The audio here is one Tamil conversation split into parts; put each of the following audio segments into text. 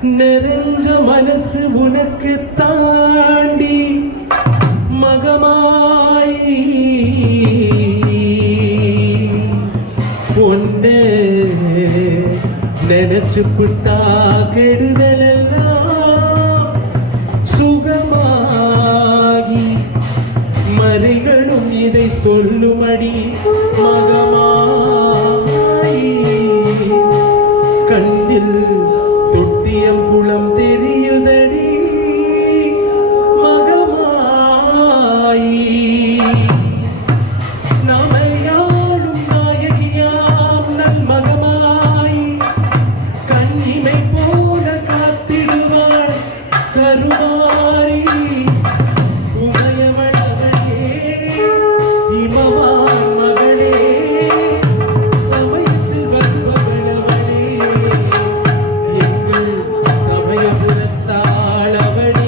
நிறைஞ்ச மனசு உனக்கு தாண்டி மகமாயி ஒன்னு நினைச்சு புட்டா கெடுதல் எல்லாம் சுகமாகி மறைகளும் இதை சொல்லுமடி மகமாயி கண்ணில் தொட்டியம் குளம் தெரியுதடி மகமாயி நாமையாளும் நாயகியாம் நல் மகமாயி கண்ணிமை போல காத்திடுவாள் கருமாரி உமையவளவளே இமவான் மகளே சமயத்தில் வருபவளவளே எங்கள் சமயபுரத்தாளவளே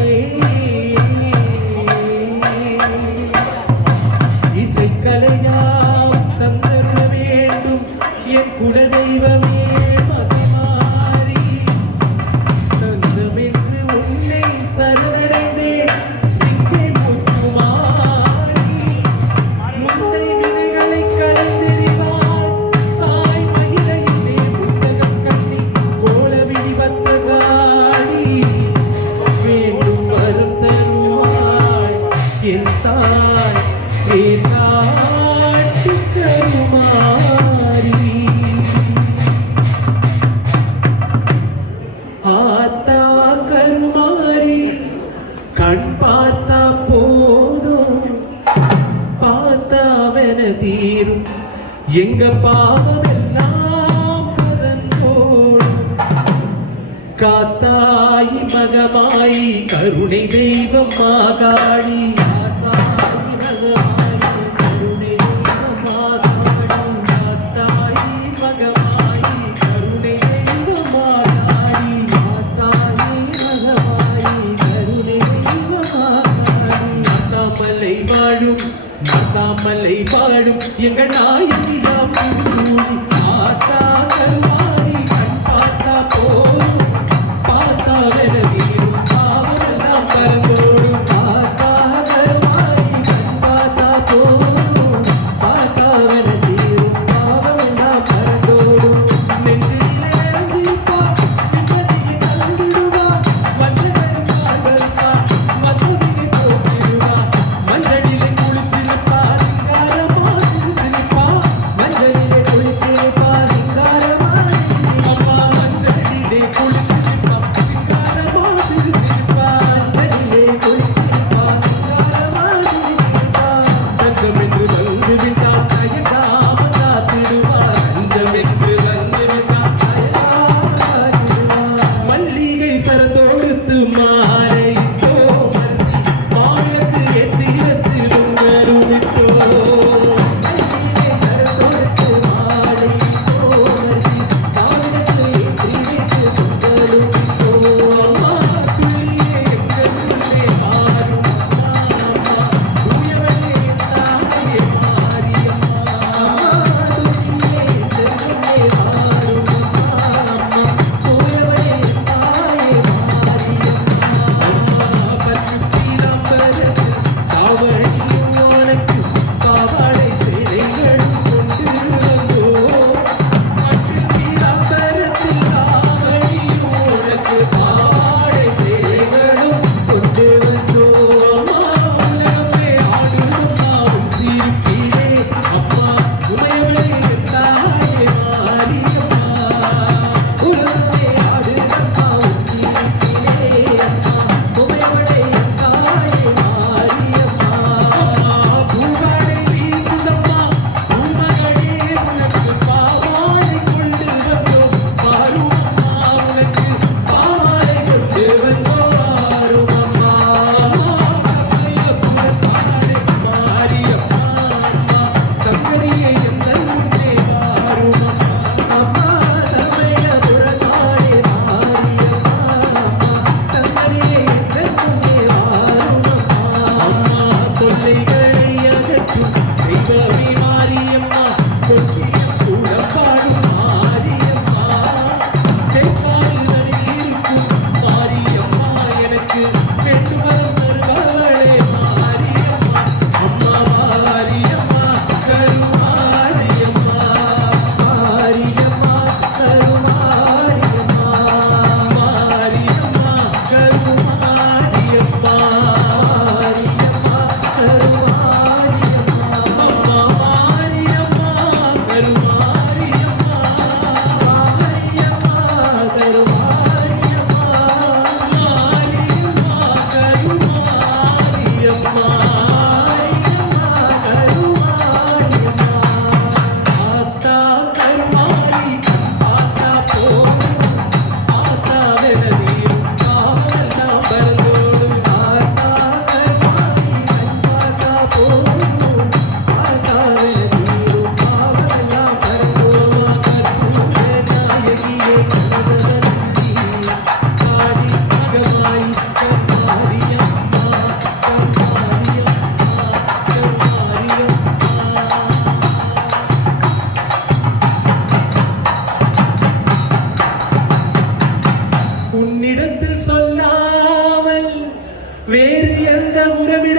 இசைக்கலையாம் தந்தருள வேண்டும் என் குலதெய்வமே மகமாரி தஞ்சமென்று உன்னை சரணடைந்தேன் சிங்கை முத்துமாரி முந்தை வினைகளை களைந்தெறிவாள் தாய் மயிலையிலே புத்தகம் கண்ணி கோல விடிவத்த காளி வேண்டும் வரும் தருவாள் என் தாய் ஏதாட்டு கருமாரி ஆத்தா கருமாரி கண் பார்த்தா போதும் பார்த்தாவென தீரும் எங்க பாவம் எல்லாம் பறந்தோடும் காத்தாயி மகமாயி கருணை தெய்வம் மாகாளி காத்தாயி மகமாயி கருணை தெய்வம் மாகாளி மாத்தாமலை வாழும் எங்கள் நாயகியாம் சூடி ஆத்தா கருமாரி கண் பார்த்தா போதும் பார்த்தா வெனதீரும் பாவமெல்லாம் பறந்தோடும் ஆத்தா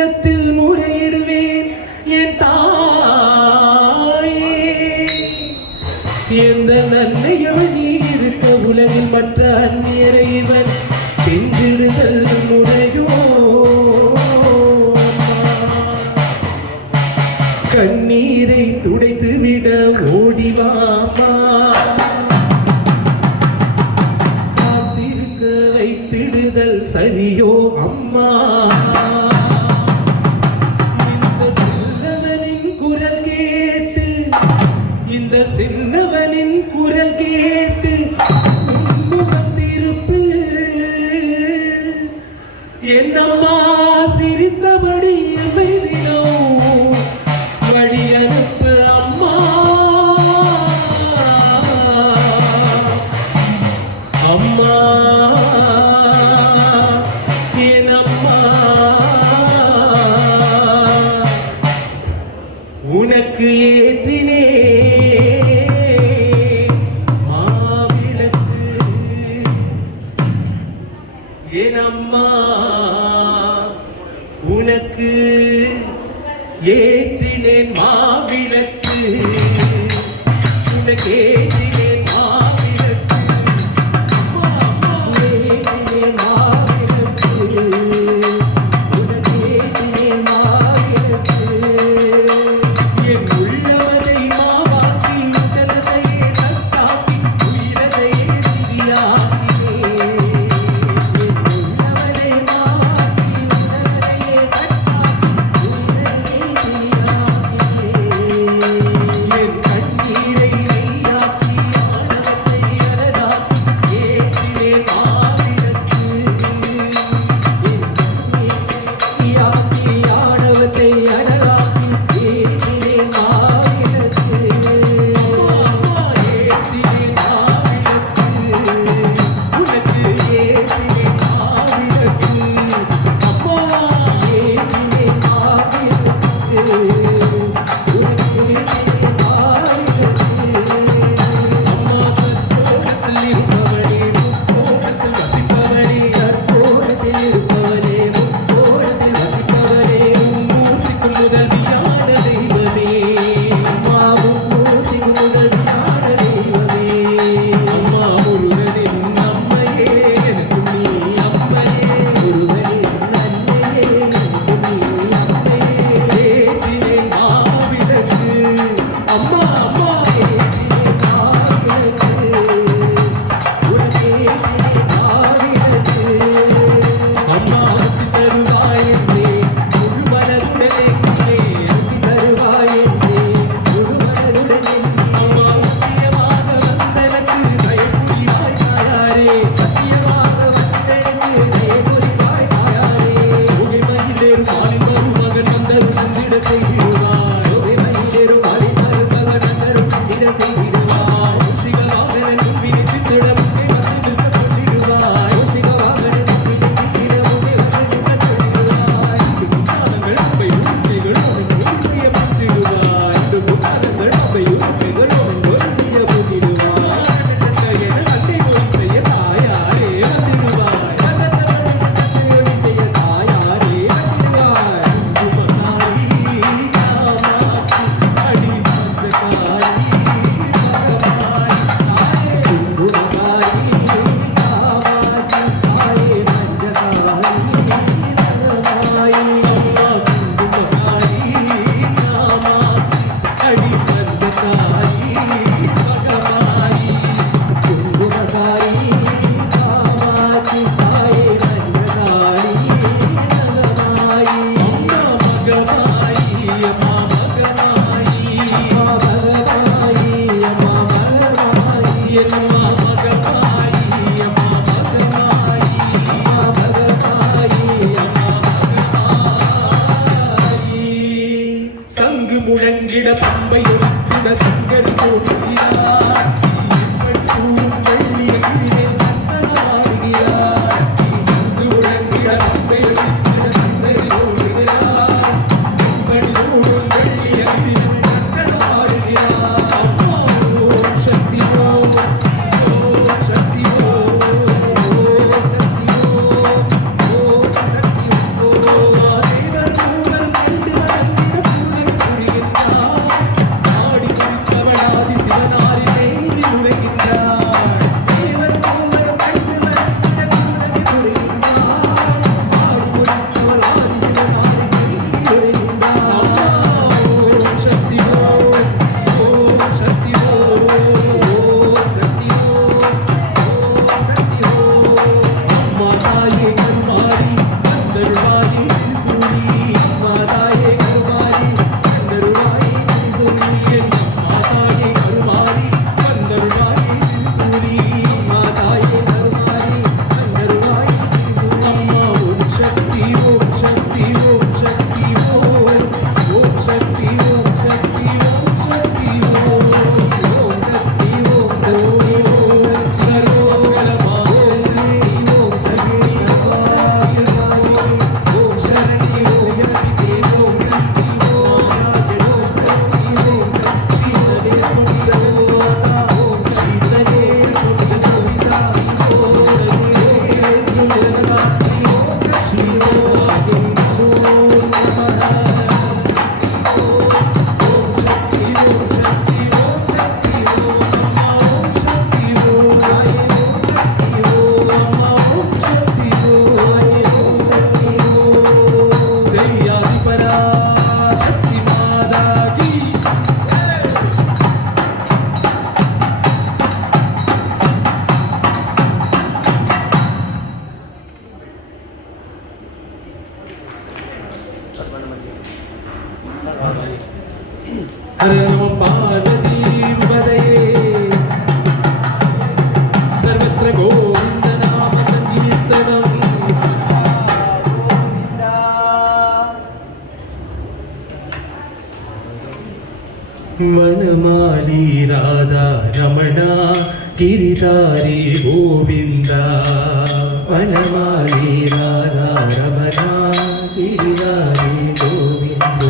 உன்னிடத்தில் முறையிடுவேன் என் தாயே. எந்த நன்மையவன் நீ இருக்க உலகில் மற்ற அந்நியரை இவன் கெஞ்சிடுதல் முறையோ. கண்ணீரை துடைத்து விட ஓடிவாமா, காத்திருக்க வைத்திடுதல் சரியோ அம்மா. இந்த சின்னவனின் குரல் கேட்டு, இந்த சின்னவனின் குரல் கேட்டு உன்முகம் திருப்பு. என்னம்மா சிரித்தபடி அமைதியோ வழி அனுப்பு அம்மா. அம்மா என் அம்மா, உனக்கு ஏற்றினே மாவிளக்கு. என் அம்மா உனக்கு ஏற்றினேன் மாவிளக்கு, உனக்கு ஏற்றினேன் மாவிளக்கு. அம்மா, அம்மா, ஏற்றினேன் மாவிளக்கு, உனக்கு ஏற்றினேன் மாவிளக்கு. என் உள்ளவனை மாவாக்கி உடலதையே தட்டாக்கி உயிரதையே திரியாக்கினேன். என் உள்ளவனை மாவாக்கி உடலதையே தட்டாக்கி உயிரதையே திரியாக்கினேன். என் கண்ணீரை நெய்யாக்கி గోవింద నామ సంకీర్తనం వనమాలి రాధా రమణ గిరిధారి గోవింద వనమాలి రాధా రమణ గిరిధారి గోవింద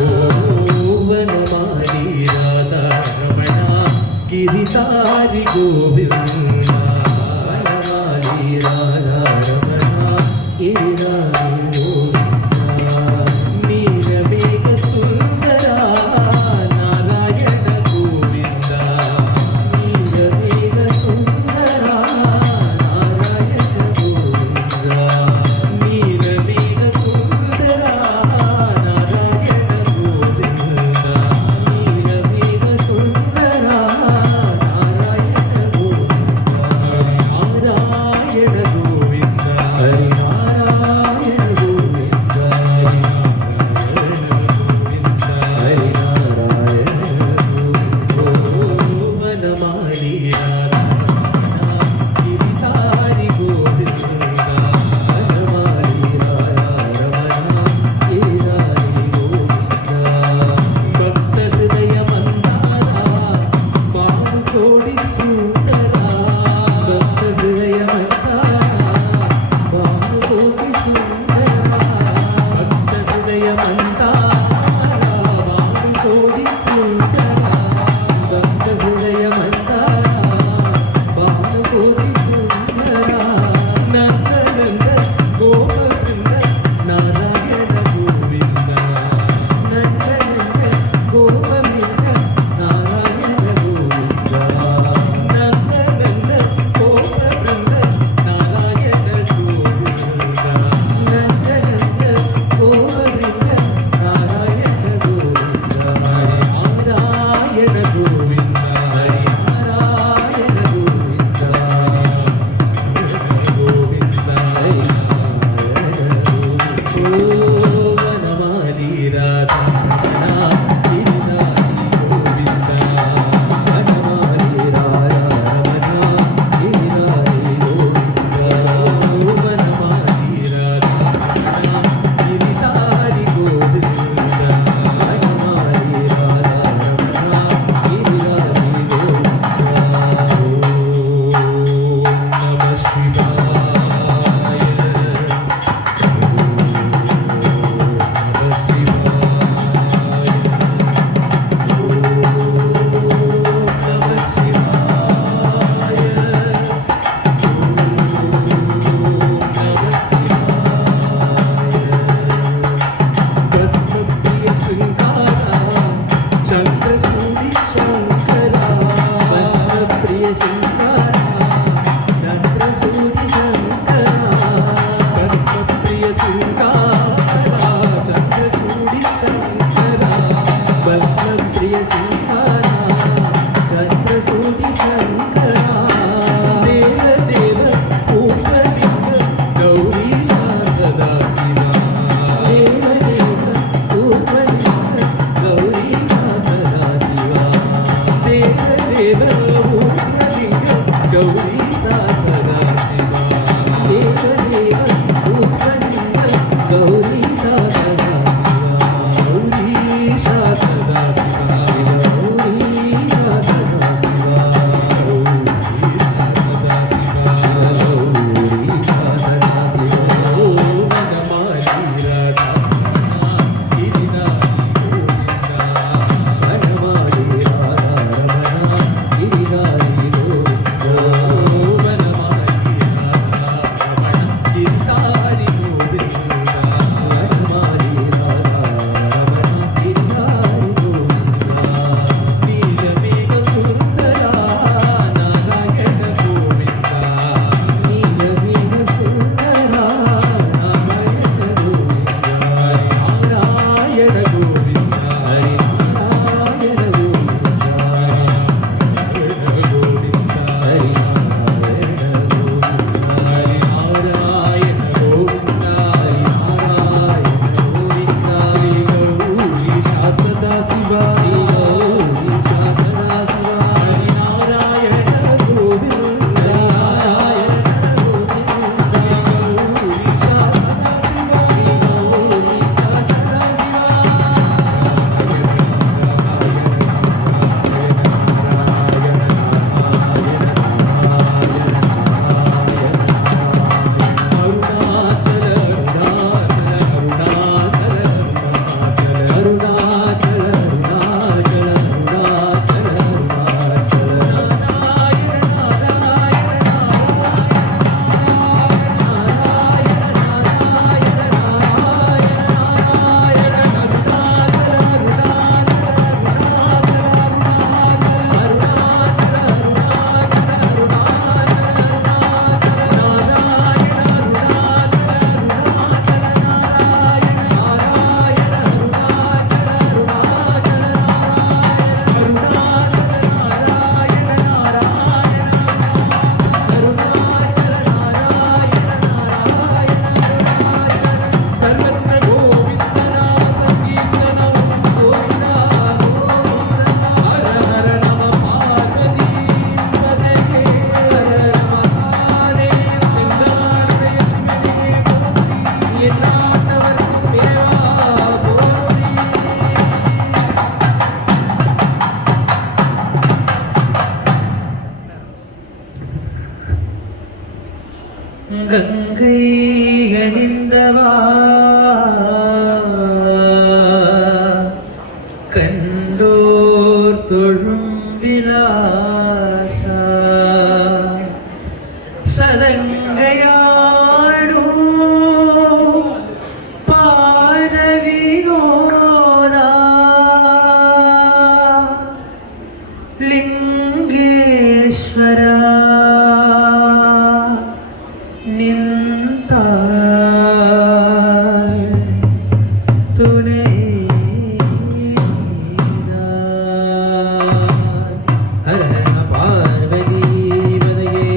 వనమాలి రాధా రమణ గిరిధారి గోవింద వనమాలి రాధా రమణ గిరిధారి గోవింద నీలమేఘ సుందర నారాయణ గోవింద నీలమేఘ సుందర నారాయణ గోవింద నీలమేఘ సుందర నారాయణ గోవింద నీలమేఘ సుందర నారాయణ గోవింద கங்கை அணிந்தவா கண்டோர் தொழும் விலாசா சலங்கையாடும் பாத வினோதா லிங்கேஸ்வரா நின்றாய் துணை ஹர ஹர பார்வதி பதையே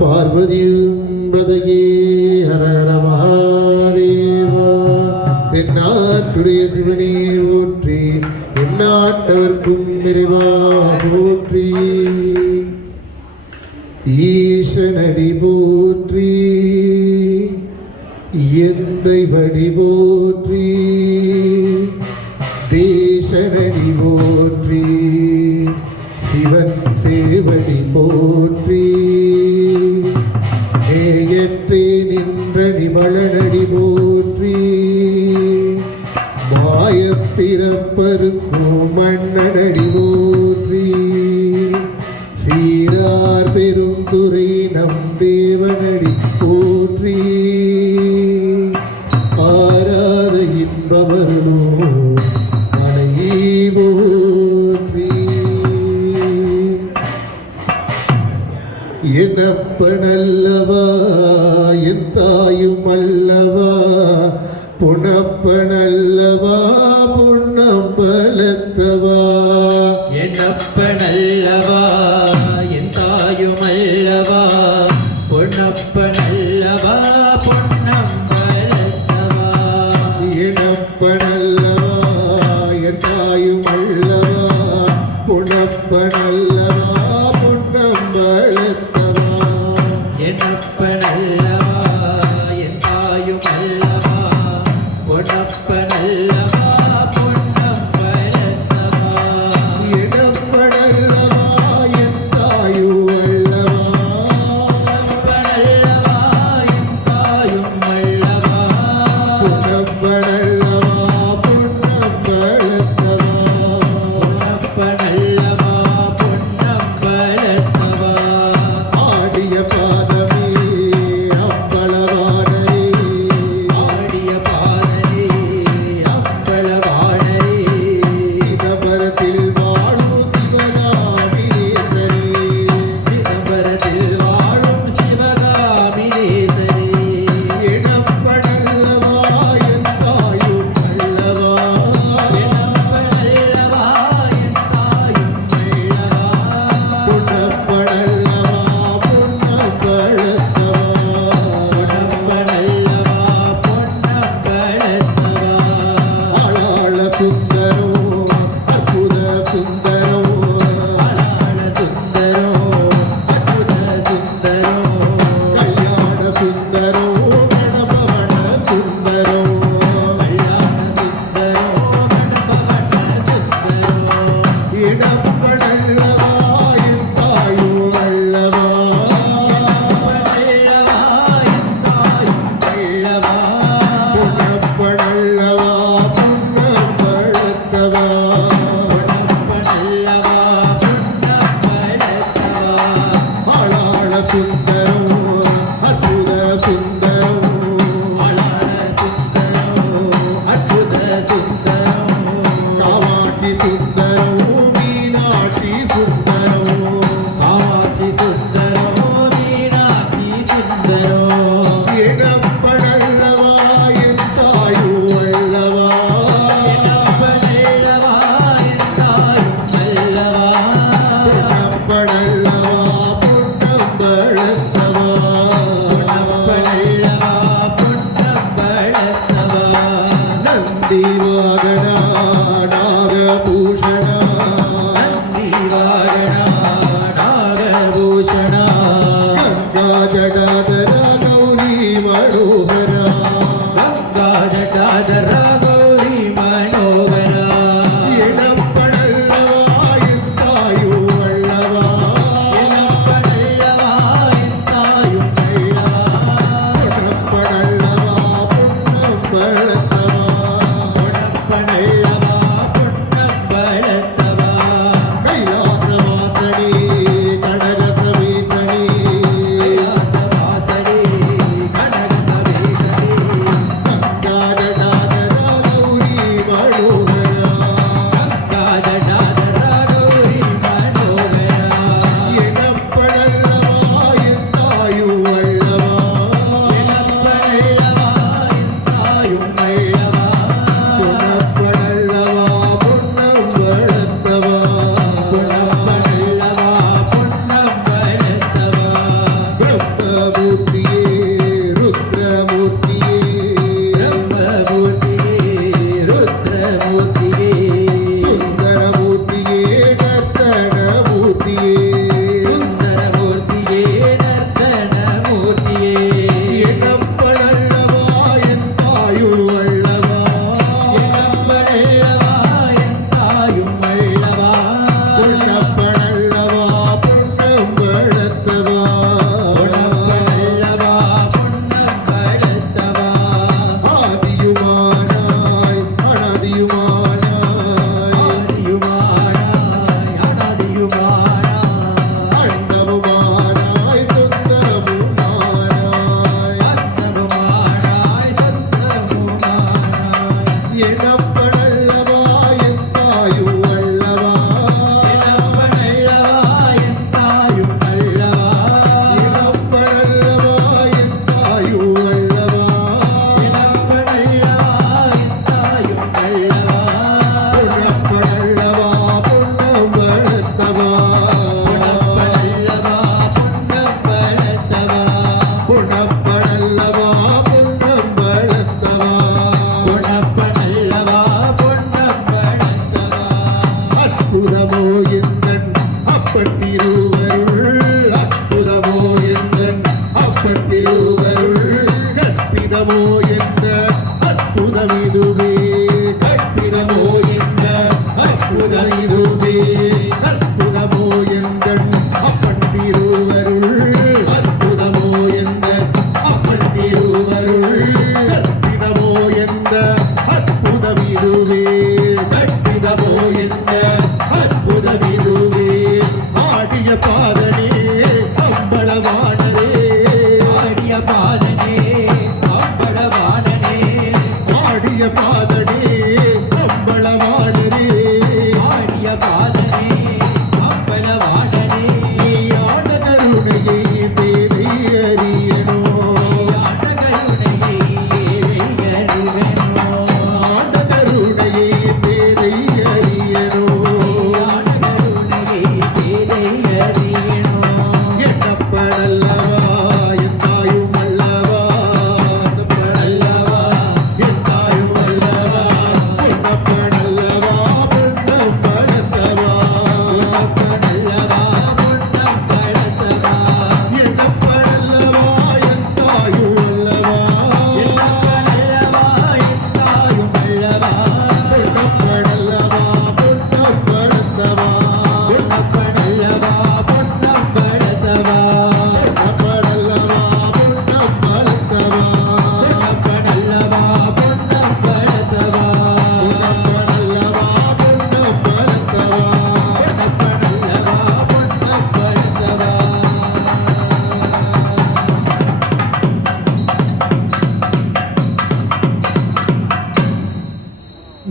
பார்வதியும்பதையே ஹரஹர மகாதேவா. தென்னாட்டுடைய சிவனே போற்றி, எந்நாட்டவர்க்கும் இறைவா போற்றி. ஈசனடி போற்றி, எந்தை வடி போற்றி, தேசனடி போற்றி, சிவன் சேவடி போற்றி. நேயற்றே நின்ற நிமலனடி போற்றி, மாயப் பிறப்பருக்கும் மன்னனடி போற்றி. சீரார் பெருந்துரை நம் தேவனடி போற்றி. ஆராத இன்பவர்களோ மலையே போற்றி. என்னப்பனல்லவா என் தாயும் அல்லவா, புனப்பனல்லவா புன்னம்பலத்தவா. என்னப்பனல்லவா என் தாயுமல்லவா, பொன்னப்பனல்லவா பொன்னம்பலத்தவா. இனப்பனல்லவா என் தாயும் அல்லவா, புனப்பனல்லவா புன்னம்பலத்தவா. என்னப்பனல்லவா என் தாயுமல்லவா, பொன்னப்பனல்லவா பொன்னம்பலத்தவா. இனப்பனல்லவா என் தாயும் அல்லவா, பொன்னப்பனல்லவா என் தாயுமல்லவா,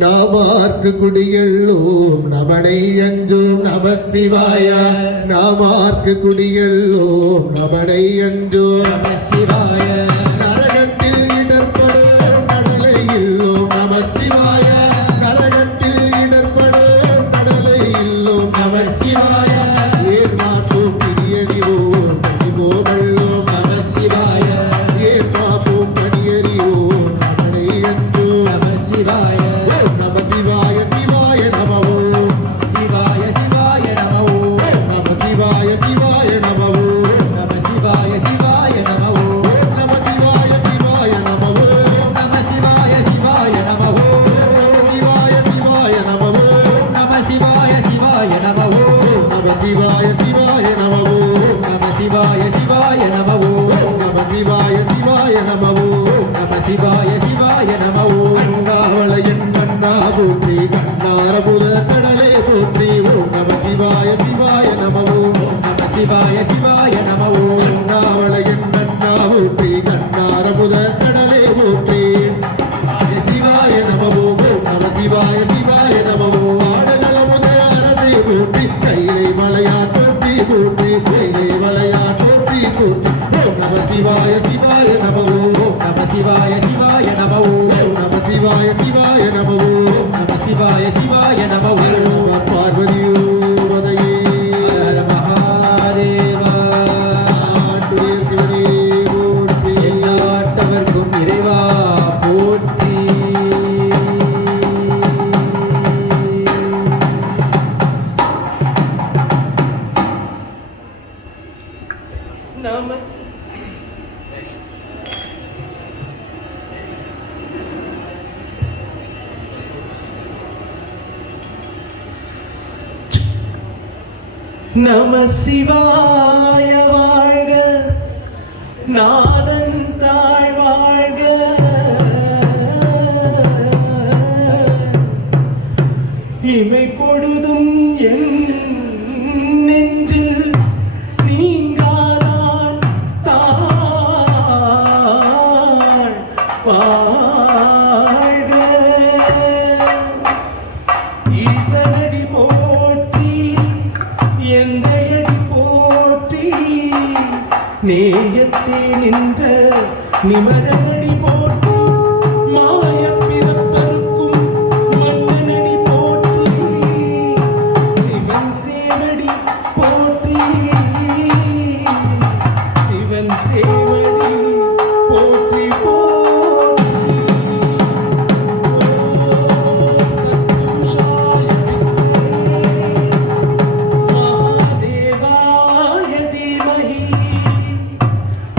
நாமார்க்கு குடியெல்லோம் நமனை அஞ்சோம் நம சிவாய நாமார்க்கு குடியெல்லோம் நமனை அஞ்சோம் நம சிவாய நரகத்தில் இடர்படும் கடலை இல்லோம் நம சிவாய நரகத்தில் இடர்படும் கடலை இல்லோம் நம சிவாய ஏற்பாட்டும் பிரியறிவோம் பணிவோமல்லோம் நம சிவாய ஏற்பாப்பும் பணியறிவோம் நமனை அஞ்சோம் நம சிவாய ஓம் நம சிவாய சிவாய நம ஓம் சிவாய சிவாய நம ஓம் ஓம் நம சிவாய சிவாய நம ஓம் நம சிவாய சிவாய நம ஓம் ஓம் நம சிவாய சிவாய நம ஓம் நம சிவாய சிவாய நம ஓம் நம சிவாய சிவாய நம ஓம் நம சிவாய சிவாய நம ஓம் நம சிவாய சிவாய நம ஓம் நம சிவாய சிவாய நம ஓம் நம சிவாய சிவாய நம ஓம் நம சிவாய சிவாய நம ஓம் கண்ணாவளையன் கண்ணா போற்றி கண்ணார புத கடலே போற்றி ஓம் நம சிவாய சிவாய நம ஓம் நம சிவாய சிவாய நம ஓம் கண்ணாவளையன் கண்ணா போற்றி கண்ணார புத கடலே போற்றி சிவாய நம ஓம் நம சிவாய சிவாய நம ஓம் ஆடகள முதலே போற்றி கைலை மலையா போற்றி போற்றி கைலை மலையா போற்றி போற்றி ஓம் நம சிவாய சிவாய நம ஓம் நம சிவாய சிவாய நம ஓம் ஓம் நம சிவாய சிவாய நம ஓம் நம சிவாய சிவாய நம ஹர ஓம் நம பார்வதியோதயே ஹர மகாதேவா ஆண்டுடைய சிவனே போற்றி எல்லாட்டவர்க்கும் இறைவா போற்றி நம நம சிவாய வாழ்க நாதன் தாழ் வாழ்க இமை பொழுதும் என் நெஞ்சில் நீங்காதான் தாழ் வாழ்க ஈசனடி போற்றி எந்தையடி போற்றி நேயத்தே நின்ற நிமரனடி போற்றி மாய பிறப்பருக்கும் மன்னனடி போற்றி சிவன் சேவடி போற்றி சிவன் சேவடி போற்றி போற்றி தத்துஷாய महादेवाय धीमहि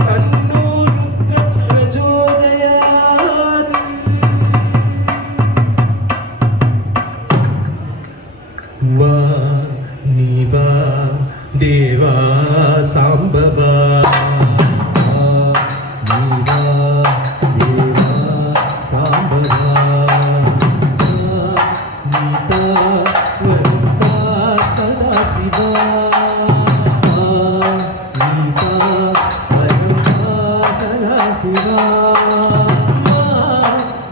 तन्नो रुद्र प्रचोदयात् वा नीवा देवा साम्बवा नीवा देवा साम्बवा नीता वरता सदा शिवा नीता वरता सदा शिवा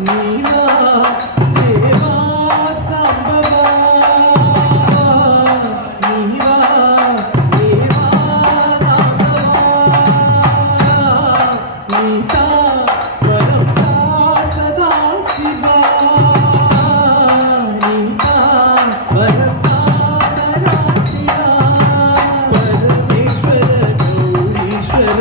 नीला देवा संभवा नीवा देवा संभवा नीता वरता सदा शिवा नीता वरता सदा शिवा परमेश्वर गौरीश्वर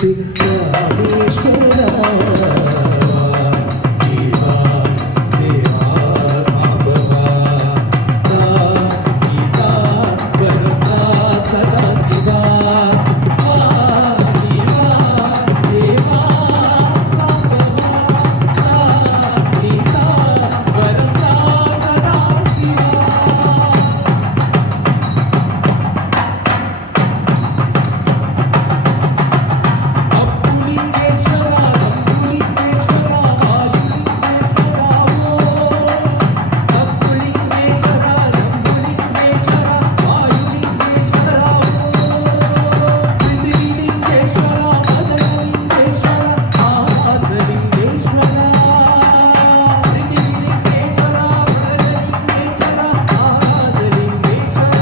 வீடு ராமேஸ்வரா தேவா தேவா சாம்பவா தா கீதா வரதா சதா சிவா தேவா தேவா சாம்பவா தா கீதா வரதா சதா சிவா అప్పులింగేశ్వరా అప్పులింగేశ్వరా ఆయులింగేశ్వరా అప్పులింగేశ్వర శంభులింగేశ్వర వాయులింగేశ్వర పృథ్వీలింగేశ్వరా మదనలింగేశ్వరా ఆకాశలింగేశ్వరా పృథివీలింగేశ్వర మదనలింగేశ్వర ఆకాశలింగేశ్వర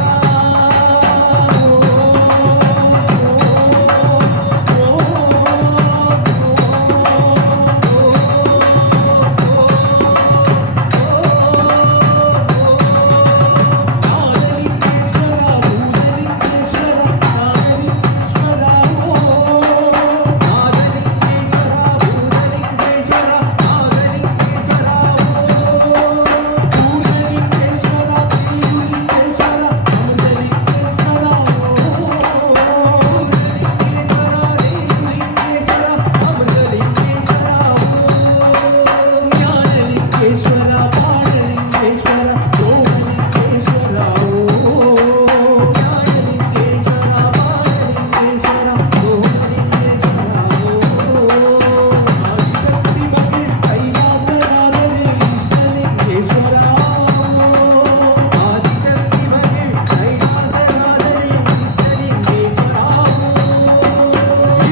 నాగలింగేశ్వరా భూతలింగేశ్వరా నాగలింగేశ్వరా నాగలింగేశ్వర భూతలింగేశ్వర నాగలింగేశ్వర పూర్ణలింగేశ్వరా త్రిలింగేశ్వరా అమృతలింగేశ్వరా పూర్ణలింగేశ్వర దేవలింగేశ్వర అమృతలింగేశ్వర జ్ఞానలింగేశ్వర పాడలింగేశ్వర సోమలింగేశ్వర జ్ఞానలింగేశ్వర బాలలింగేశ్వర సోమలింగేశ్వర ఆదిశక్తి మహిళ కైలాసనాథనే ఇష్టలింగేశ్వర ఆదిశక్తి మహిళ కైలాసనాథనే ఇష్టలింగేశ్వర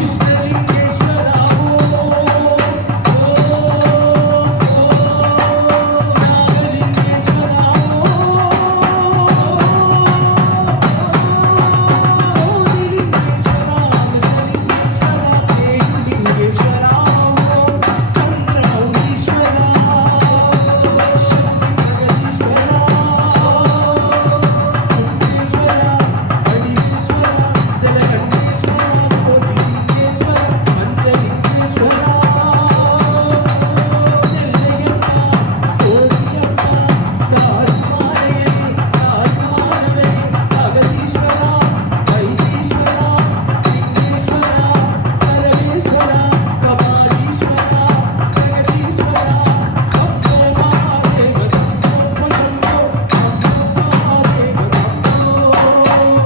ఇష్టలింగేశ్వర నాగలింగేశ్వర జ్యోతిలింగేశ్వర అమృతలింగేశ్వర దేవులింగేశ్వర చంద్రమౌళీశ్వర శక్తి జగదీశ్వర కుంభేశ్వర హరిహేశ్వర జలకంఠేశ్వర జ్యోతిలింగేశ్వర పంచలింగేశ్వర నెల్లయ్యప్ప కోడియప్ప తారుమాలయని తారుమానవని అగతీశ్వర వైదీశ్వర లింగేశ్వర సర్వేశ్వర కపాలీశ్వర జగదీశ్వర శంభో మహాదేవ శంభో స్వశంభో శంభో మహాదేవ శంభో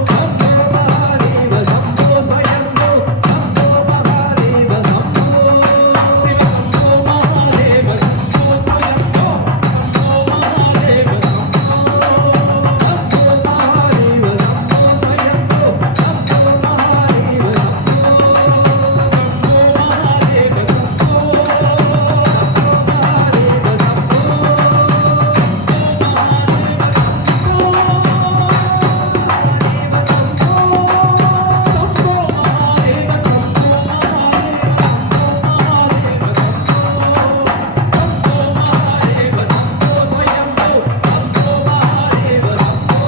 శంభో మహాదేవ శంభో స్వయంభో శంభో మహాదేవ శంభో శివ శంభో మహాదేవ శంభో స్వయంభో శంభో మహాదేవ శంభో శంభో మహాదేవ శంభో స్వయంభో శంభో మహాదేవ శంభో శంభో మహాదేవ శంభో శంభో మహాదేవ శంభో మహాదేవ శంభో శంభో మహాదేవ శంభో స్వయంభో శంభో మహాదేవ శంభో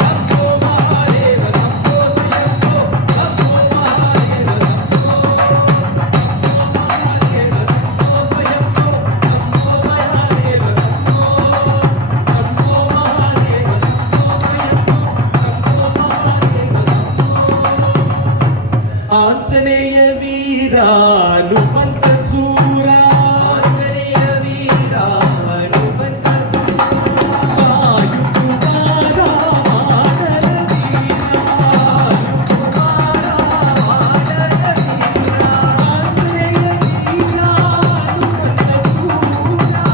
శంభో మహాదేవ శంభో స్వయంభో శంభో మహాదేవ శంభో మహాదేవ శంభో స్వయంభో శంభో మహాదేవ శంభో శంభో మహాదేవ శంభో స్వయంభో శంభో మహాదేవ శంభో ఆంజనేయ వీరా హనుమంత సూరా ఆంజనేయ వీరా హనుమంత సూరా వాయుకుమారా వానర వీరా కుమారా వానర వీరా ఆంజనేయ వీరా హనుమంత సూరా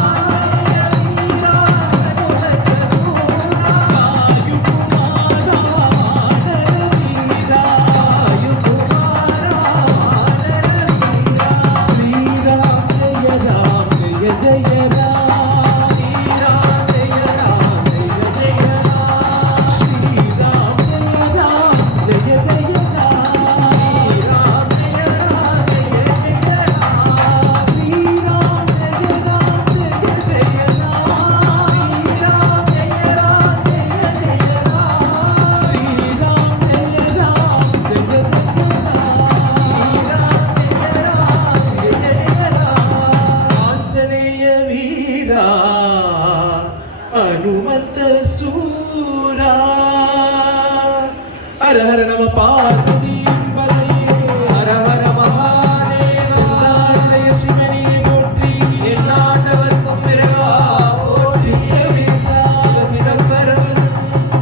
వీరా హనుమంత సూరా వాయుకుమారా వానర వీరా కుమారా వానర వీరా శ్రీ பார்வதியின் பதையே ஹர ஹர மகாதேவா எல்லாலய சிவனே போற்றி எண்ணாண்டவர்க்கும் இறைவா போற்றி சிற்றவேசா சிதம்பரம்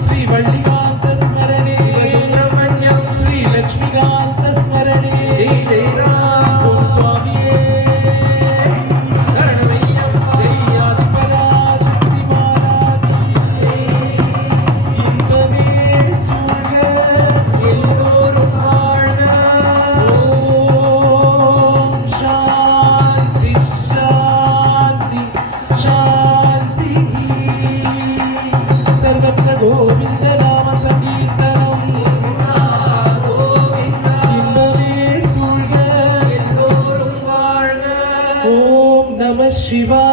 ஸ்ரீ வள்ளிகாந்த ஸ்மரணே சுப்பிரமணியம் ஸ்ரீ லக்ஷ்மிகாந்த ஸ்மரணே ஜெய் ஜெய் ராம் ஓம் சுவாமியே கரணமையப்பா ஜெய் ஆதிபராசக்தி மாதாகி இன்பமே சூழ்க எல்லோரும் வாழ்க ஓம் சாந்தி சாந்தி சாந்தி சர்வத்ர கோவிந்த நாம சங்கீர்த்தனம் கோவிந்தா இன்பமே சூழ்க எல்லோரும் வாழ்க ஓம் நம சிவாய